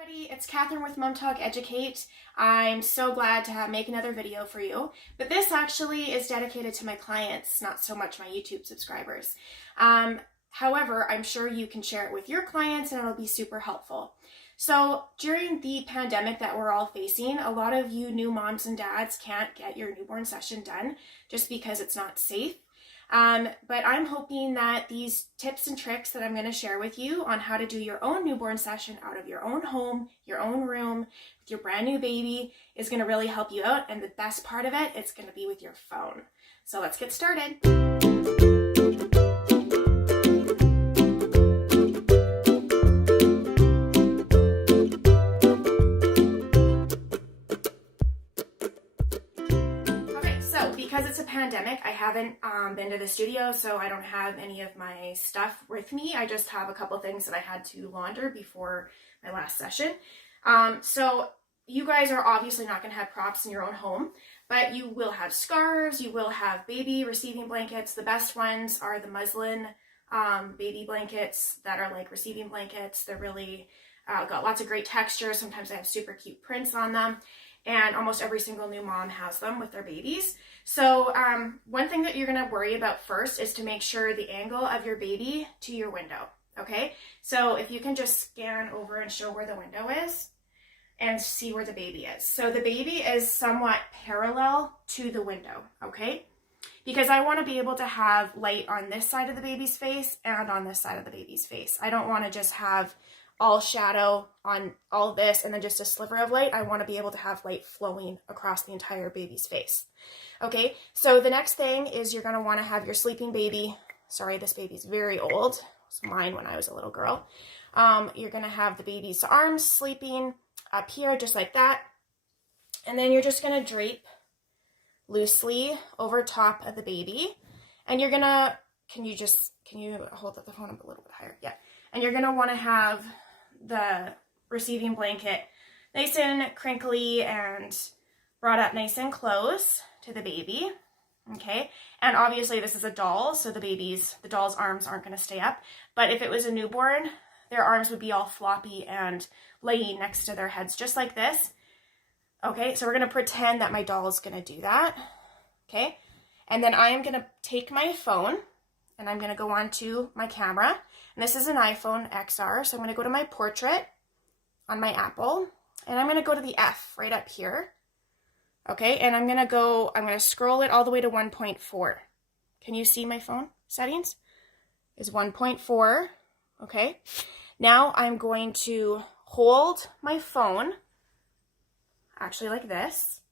Everybody, it's Catherine with Mom Talk Educate. I'm so glad to make another video for you, but this actually is dedicated to my clients, not so much my YouTube subscribers. However, I'm sure you can share it with your clients and it'll be super helpful. So during the pandemic that we're all facing, a lot of you new moms and dads can't get your newborn session done just because it's not safe. But I'm hoping that these tips and tricks that I'm going to share with you on how to do your own newborn session out of your own home, your own room, with your brand new baby is going to really help you out. And the best part of it, it's going to be with your phone. So let's get started. Because it's a pandemic, I haven't been to the studio, so I don't have any of my stuff with me. I just have a couple things that I had to launder before my last session. So you guys are obviously not going to have props in your own home, but you will have scarves, you will have baby receiving blankets. The best ones are the muslin baby blankets that are like receiving blankets. They're really got lots of great texture. Sometimes they have super cute prints on them. And almost every single new mom has them with their babies. So one thing that you're going to worry about first is to make sure the angle of your baby to your window, okay? So if you can just scan over and show where the window is and see where the baby is. So the baby is somewhat parallel to the window, okay? Because I want to be able to have light on this side of the baby's face and on this side of the baby's face. I don't want to just have all shadow on all this and then just a sliver of light. I want to be able to have light flowing across the entire baby's face. Okay, so the next thing is you're going to want to have your sleeping baby. Sorry, this baby's very old. It was mine when I was a little girl. You're going to have the baby's arms sleeping up here just like that. And then you're just going to drape loosely over top of the baby. And you're going to, can you hold up the phone up a little bit higher? Yeah. And you're going to want to have the receiving blanket nice and crinkly and brought up nice and close to the baby, okay? And obviously this is a doll, so the doll's arms aren't going to stay up. But if it was a newborn, their arms would be all floppy and laying next to their heads just like this. Okay, so we're going to pretend that my doll is going to do that, okay? And then I am going to take my phone and I'm going to go on to my camera. And this is an iPhone XR, so I'm going to go to my portrait on my Apple, and I'm going to go to the F right up here. Okay, and I'm going to scroll it all the way to 1.4. Can you see my phone settings? Is 1.4. Okay, now I'm going to hold my phone, actually like this,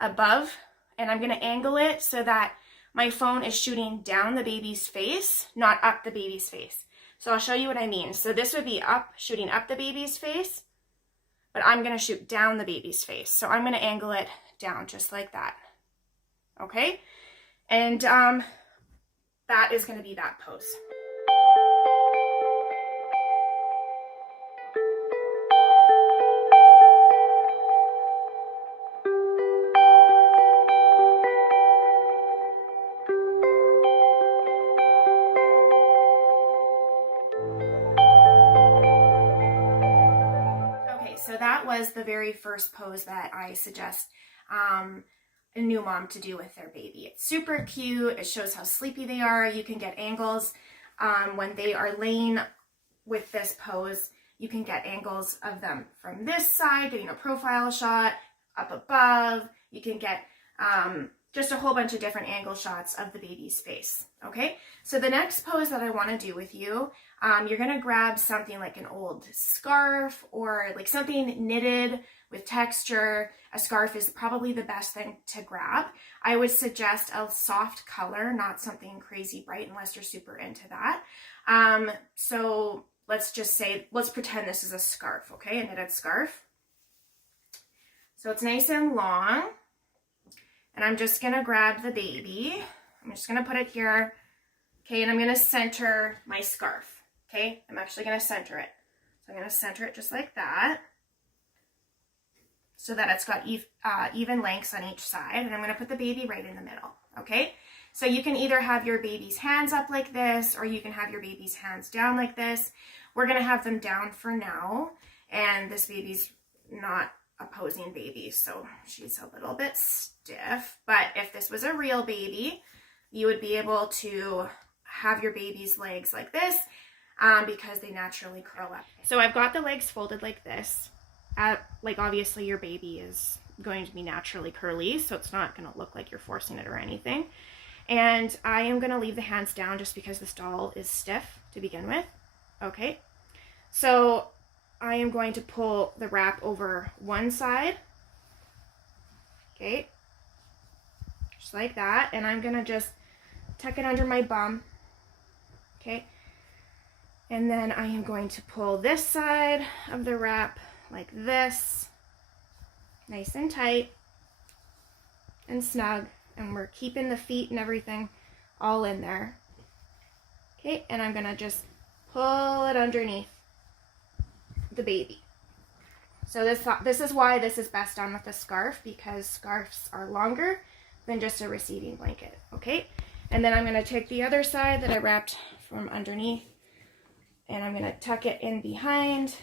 above, and I'm going to angle it so that my phone is shooting down the baby's face, not up the baby's face. So I'll show you what I mean. So this would be up, shooting up the baby's face, but I'm going to shoot down the baby's face. So I'm going to angle it down just like that. Okay? And that is going to be that pose. So that was the very first pose that I suggest a new mom to do with their baby. It's super cute. It shows how sleepy they are. You can get angles when they are laying with this pose. You can get angles of them from this side, getting a profile shot, up above. You can get just a whole bunch of different angle shots of the baby's face. Okay, so the next pose that I want to do with you, you're going to grab something like an old scarf or like something knitted with texture. A scarf is probably the best thing to grab. I would suggest a soft color, not something crazy bright unless you're super into that. So let's pretend this is a scarf, okay, a knitted scarf. So it's nice and long. And I'm just going to grab the baby. I'm just going to put it here. Okay, and I'm going to center my scarf. Okay, I'm actually going to center it. So I'm going to center it just like that so that it's got even lengths on each side. And I'm going to put the baby right in the middle. Okay, so you can either have your baby's hands up like this or you can have your baby's hands down like this. We're going to have them down for now. and this baby's not a posing baby, so she's a little bit stiff. But if this was a real baby, you would be able to have your baby's legs like this because they naturally curl up. So I've got the legs folded like this. Like obviously your baby is going to be naturally curly, so it's not going to look like you're forcing it or anything. And I am going to leave the hands down just because this doll is stiff to begin with. Okay, so I am going to pull the wrap over one side. Okay, just like that. And I'm going to just tuck it under my bum. Okay, and then I am going to pull this side of the wrap like this, nice and tight and snug, and we're keeping the feet and everything all in there. Okay, and I'm gonna just pull it underneath the baby. So this is why this is best done with a scarf, because scarves are longer than just a receiving blanket. Okay, and then I'm gonna take the other side that I wrapped from underneath, and I'm gonna tuck it in behind.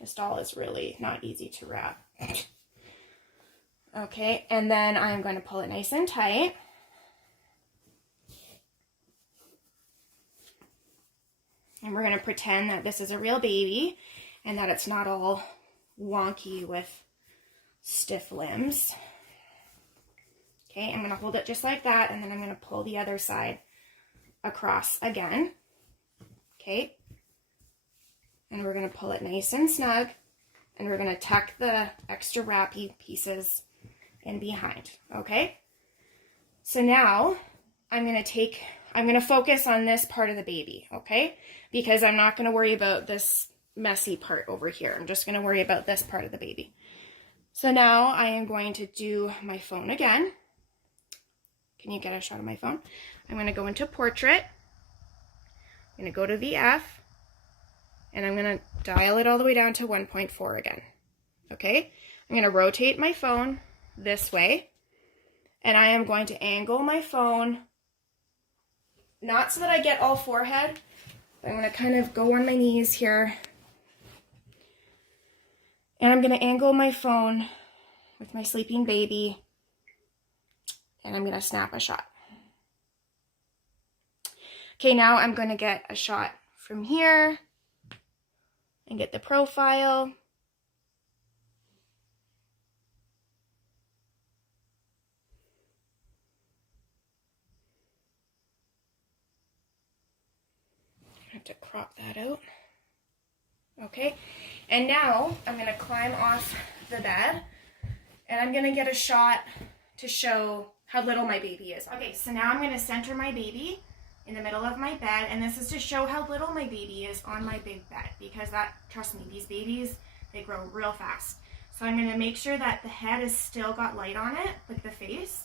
This doll is really not easy to wrap. Okay, and then I'm going to pull it nice and tight. And we're going to pretend that this is a real baby and that it's not all wonky with stiff limbs. Okay, I'm going to hold it just like that, and then I'm going to pull the other side across again. Okay. And we're going to pull it nice and snug, and we're going to tuck the extra wrappy pieces in behind. Okay, so now I'm going to focus on this part of the baby. Okay, because I'm not going to worry about this messy part over here. I'm just going to worry about this part of the baby. So now I am going to do my phone again. Can you get a shot of my phone? I'm going to go into portrait. I'm going to go to VF. And I'm going to dial it all the way down to 1.4 again. Okay? I'm going to rotate my phone this way. And I am going to angle my phone, not so that I get all forehead, but I'm going to kind of go on my knees here. And I'm going to angle my phone with my sleeping baby. And I'm going to snap a shot. Okay, now I'm going to get a shot from here. And get the profile. I have to crop that out. Okay, and now I'm going to climb off the bed, and I'm going to get a shot to show how little my baby is. Okay, so now I'm going to center my baby in the middle of my bed, and this is to show how little my baby is on my big bed, because trust me, these babies, they grow real fast. So I'm going to make sure that the head has still got light on it, like the face,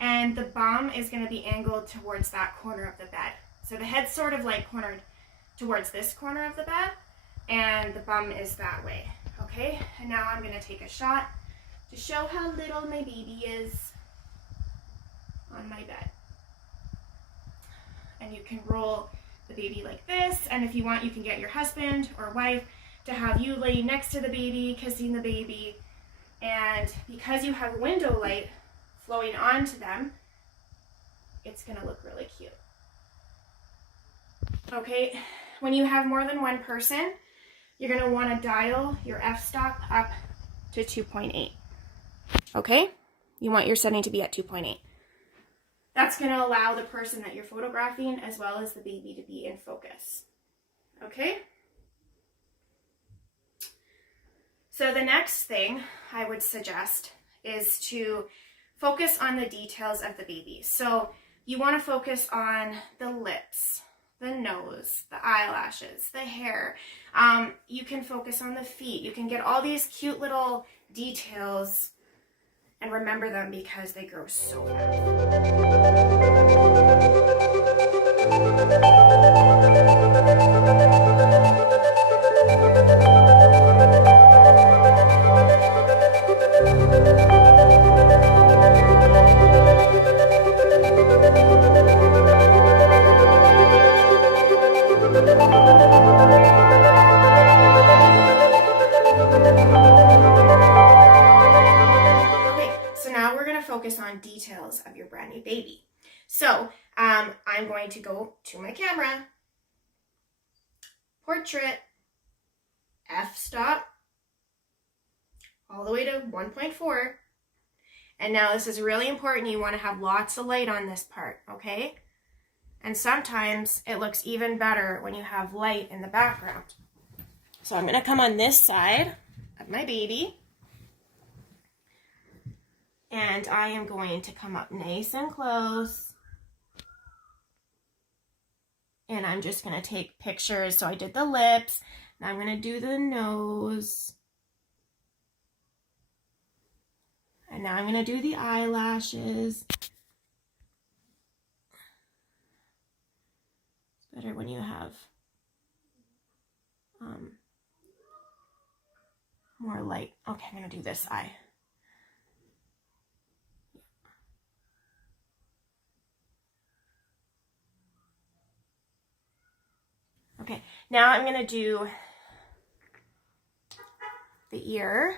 and the bum is going to be angled towards that corner of the bed. So the head's sort of like cornered towards this corner of the bed, and the bum is that way. Okay, and now I'm going to take a shot to show how little my baby is on my bed. And you can roll the baby like this, and if you want, you can get your husband or wife to have you lay next to the baby, kissing the baby, and because you have window light flowing onto them, it's going to look really cute. Okay, when you have more than one person, you're going to want to dial your f-stop up to 2.8. Okay, you want your setting to be at 2.8. That's going to allow the person that you're photographing as well as the baby to be in focus. Okay? So the next thing I would suggest is to focus on the details of the baby. So you want to focus on the lips, the nose, the eyelashes, the hair. You can focus on the feet. You can get all these cute little details and remember them because they grow so fast. brand new baby. So I'm going to go to my camera, portrait, f-stop, all the way to 1.4. And now this is really important. You want to have lots of light on this part, okay? And sometimes it looks even better when you have light in the background. So I'm going to come on this side of my baby. And I am going to come up nice and close. And I'm just going to take pictures. So I did the lips. Now I'm going to do the nose. And now I'm going to do the eyelashes. It's better when you have more light. Okay, I'm going to do this eye. Okay, now I'm going to do the ear.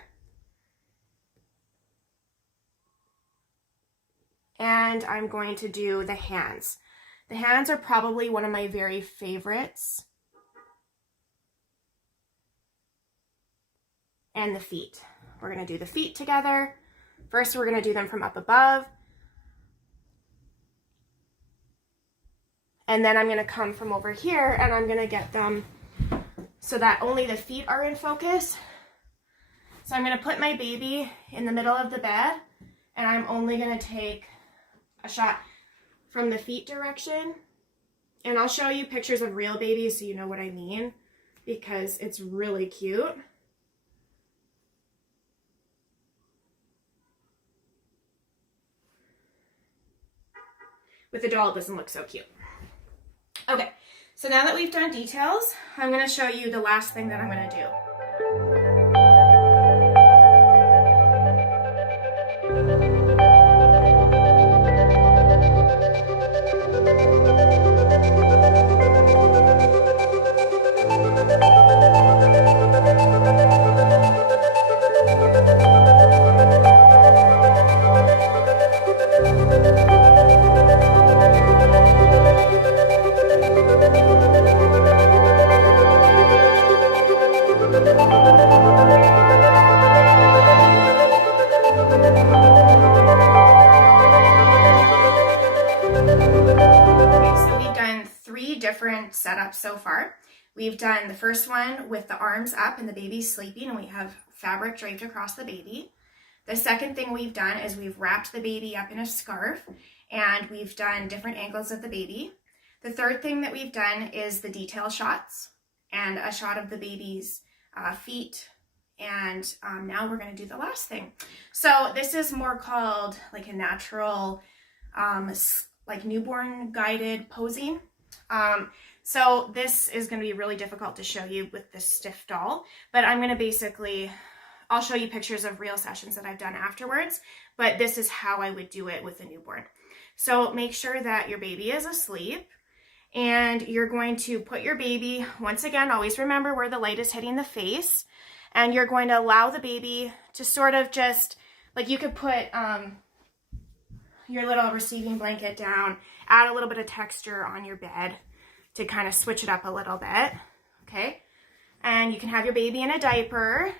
And I'm going to do the hands. The hands are probably one of my very favorites. And the feet. We're going to do the feet together. First, we're going to do them from up above. And then I'm going to come from over here and I'm going to get them so that only the feet are in focus. So I'm going to put my baby in the middle of the bed and I'm only going to take a shot from the feet direction. And I'll show you pictures of real babies so you know what I mean, because it's really cute. With the doll, it doesn't look so cute. Okay, so now that we've done details, I'm going to show you the last thing that I'm going to do. Setup so far. We've done the first one with the arms up and the baby's sleeping and we have fabric draped across the baby. The second thing we've done is we've wrapped the baby up in a scarf and we've done different angles of the baby. The third thing that we've done is the detail shots and a shot of the baby's feet. And now we're going to do the last thing. So this is more called like a natural, like newborn guided posing. So this is going to be really difficult to show you with this stiff doll, but I'm going to basically, I'll show you pictures of real sessions that I've done afterwards, but this is how I would do it with a newborn. So make sure that your baby is asleep and you're going to put your baby, once again, always remember where the light is hitting the face, and you're going to allow the baby to sort of just, like you could put your little receiving blanket down, add a little bit of texture on your bed to kind of switch it up a little bit, okay? And you can have your baby in a diaper.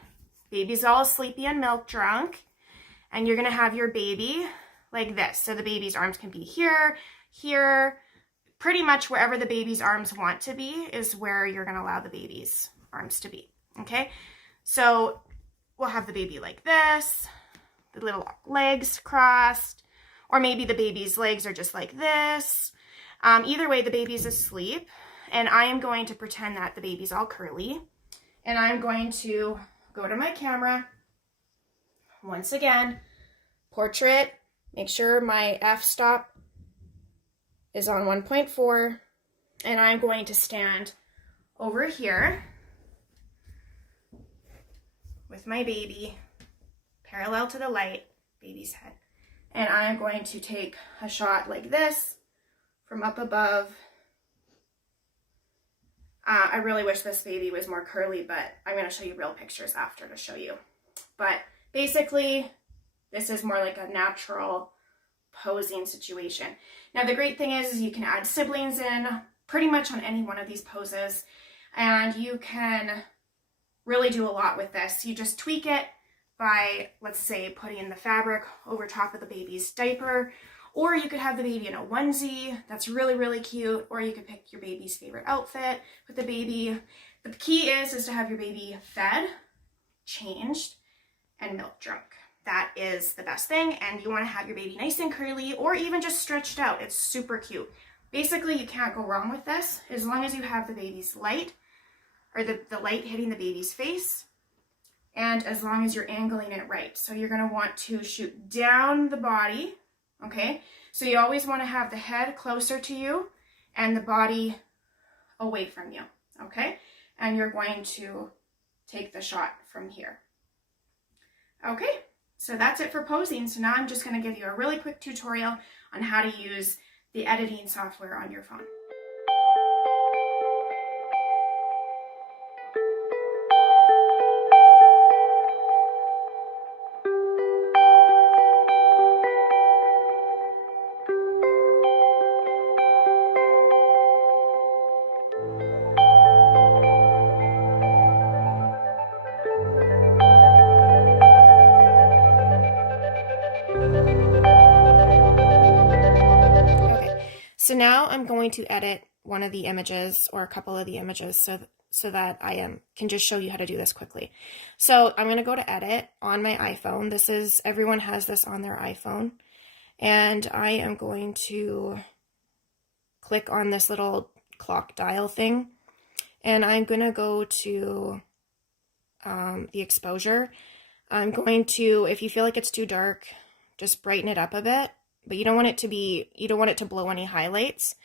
Baby's all sleepy and milk drunk. And you're gonna have your baby like this. So the baby's arms can be here, here, pretty much wherever the baby's arms want to be is where you're gonna allow the baby's arms to be, okay? So we'll have the baby like this, the little legs crossed, or maybe the baby's legs are just like this. Either way, the baby's asleep, and I am going to pretend that the baby's all curly, and I'm going to go to my camera, once again, portrait, make sure my f-stop is on 1.4, and I'm going to stand over here with my baby, parallel to the light, baby's head, and I'm going to take a shot like this, from up above. I really wish this baby was more curly, but I'm going to show you real pictures after to show you. But basically, this is more like a natural posing situation. Now, the great thing is you can add siblings in pretty much on any one of these poses, and you can really do a lot with this. You just tweak it by, let's say, putting the fabric over top of the baby's diaper, or you could have the baby in a onesie. That's really, really cute. Or you could pick your baby's favorite outfit with the baby. The key is to have your baby fed, changed, and milk drunk. That is the best thing. And you want to have your baby nice and curly or even just stretched out. It's super cute. Basically, you can't go wrong with this as long as you have the baby's light, or the light hitting the baby's face, and as long as you're angling it right. So you're going to want to shoot down the body, okay? So you always want to have the head closer to you and the body away from you, okay? And you're going to take the shot from here. Okay, so that's it for posing. So now I'm just going to give you a really quick tutorial on how to use the editing software on your phone. So now I'm going to edit one of the images or a couple of the images so that I can just show you how to do this quickly. So I'm going to go to edit on my iPhone. Everyone has this on their iPhone. And I am going to click on this little clock dial thing. And I'm going to go to the exposure. I'm going to, if you feel like it's too dark, just brighten it up a bit. But you don't want it to blow any highlights.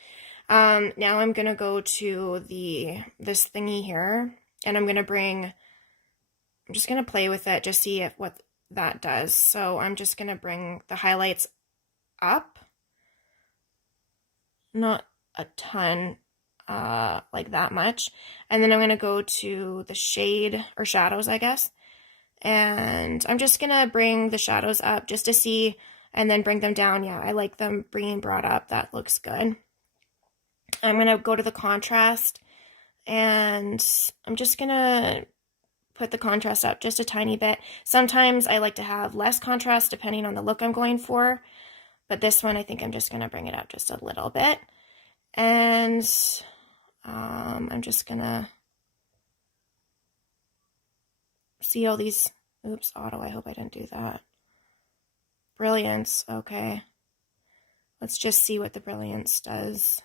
Now I'm going to go to this thingy here, and I'm just going to play with it, just see what that does. So I'm just going to bring the highlights up, not a ton, like that much. And then I'm going to go to the shade or shadows, I guess. And I'm just going to bring the shadows up just to see, and then bring them down. Yeah, I like them being brought up. That looks good. I'm going to go to the contrast, and I'm just going to put the contrast up just a tiny bit. Sometimes I like to have less contrast depending on the look I'm going for, but this one I think I'm just going to bring it up just a little bit. And I'm just going to see all these, oops, auto, I hope I didn't do that. Brilliance, okay. Let's just see what the brilliance does.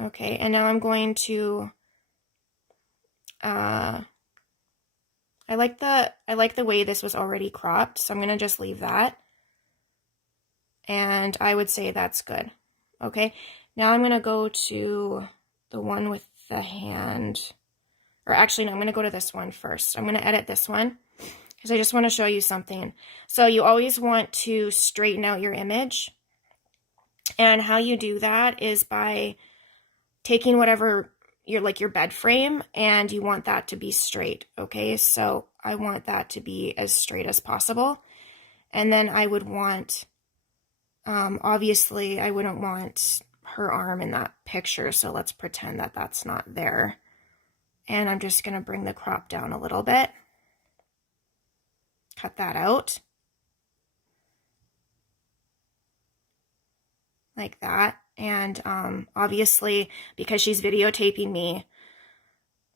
Okay, and now I'm going to, I like the way this was already cropped, so I'm going to just leave that. And I would say that's good. Okay, now I'm going to go to the one with the hand, or actually no, I'm going to go to this one first. I'm going to edit this one, because I just want to show you something. So you always want to straighten out your image. And how you do that is by taking whatever your bed frame, and you want that to be straight. Okay, so I want that to be as straight as possible. And then I would want, obviously I wouldn't want her arm in that picture. So let's pretend that that's not there. And I'm just going to bring the crop down a little bit. Cut that out. Like that. And obviously, because she's videotaping me,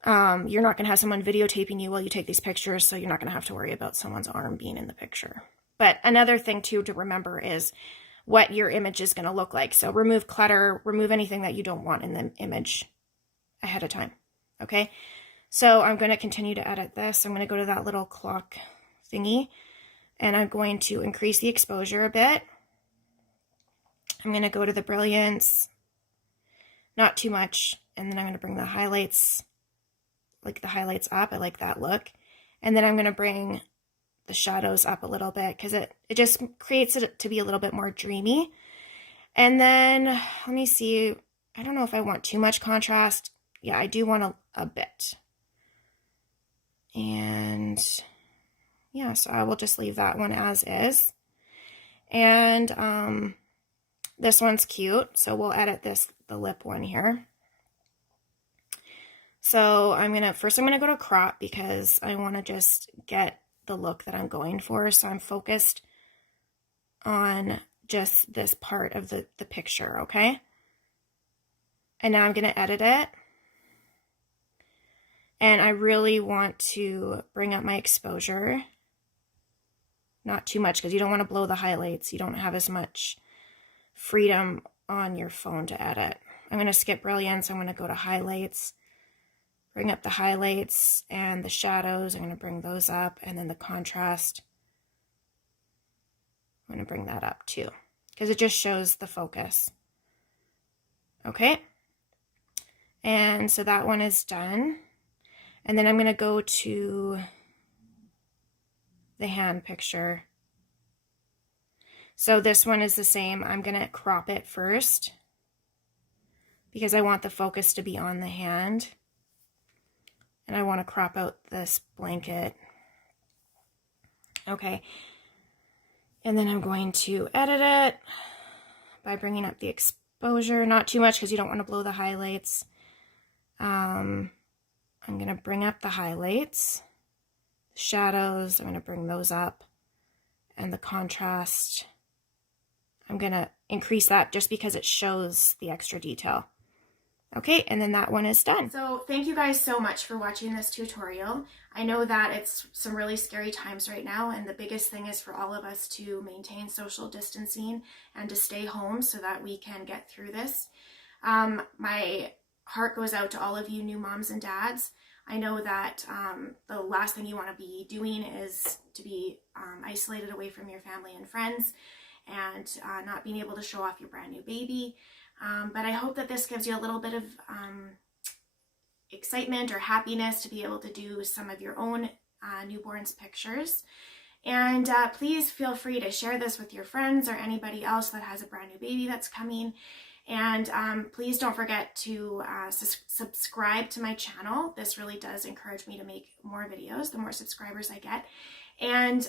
you're not going to have someone videotaping you while you take these pictures, so you're not going to have to worry about someone's arm being in the picture. But another thing, too, to remember is what your image is going to look like. So remove clutter, remove anything that you don't want in the image ahead of time. Okay? So I'm going to continue to edit this. I'm going to go to that little clock thingy, and I'm going to increase the exposure a bit. I'm going to go to the brilliance, not too much, and then I'm going to bring the highlights, like the highlights up. I like that look. And then I'm going to bring the shadows up a little bit, because it just creates it to be a little bit more dreamy. And then, let me see, I don't know if I want too much contrast. Yeah, I do want a bit. And yeah, so I will just leave that one as is. And this one's cute, so we'll edit the lip one here. So I'm gonna go to crop because I want to just get the look that I'm going for. So I'm focused on just this part of the picture, okay? And now I'm gonna edit it. And I really want to bring up my exposure. Not too much because you don't want to blow the highlights. You don't have as much freedom on your phone to edit. I'm going to skip brilliance. I'm going to go to highlights, bring up the highlights and the shadows. I'm going to bring those up, and then the contrast, I'm going to bring that up too because it just shows the focus. Okay. And so that one is done. And then I'm going to go to the hand picture. So this one is the same. I'm going to crop it first because I want the focus to be on the hand. And I want to crop out this blanket. Okay. And then I'm going to edit it by bringing up the exposure. Not too much because you don't want to blow the highlights. I'm going to bring up the highlights, shadows, I'm going to bring those up, and the contrast, I'm going to increase that just because it shows the extra detail. Okay, and then that one is done. So thank you guys so much for watching this tutorial. I know that it's some really scary times right now, and the biggest thing is for all of us to maintain social distancing and to stay home so that we can get through this. My heart goes out to all of you new moms and dads. I know that the last thing you want to be doing is to be isolated away from your family and friends and not being able to show off your brand new baby. But I hope that this gives you a little bit of excitement or happiness to be able to do some of your own newborns pictures. And please feel free to share this with your friends or anybody else that has a brand new baby that's coming. And please don't forget to subscribe to my channel. This really does encourage me to make more videos, the more subscribers I get. And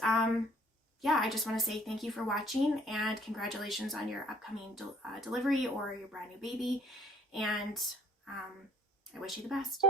yeah, I just want to say thank you for watching and congratulations on your upcoming delivery or your brand new baby. And I wish you the best.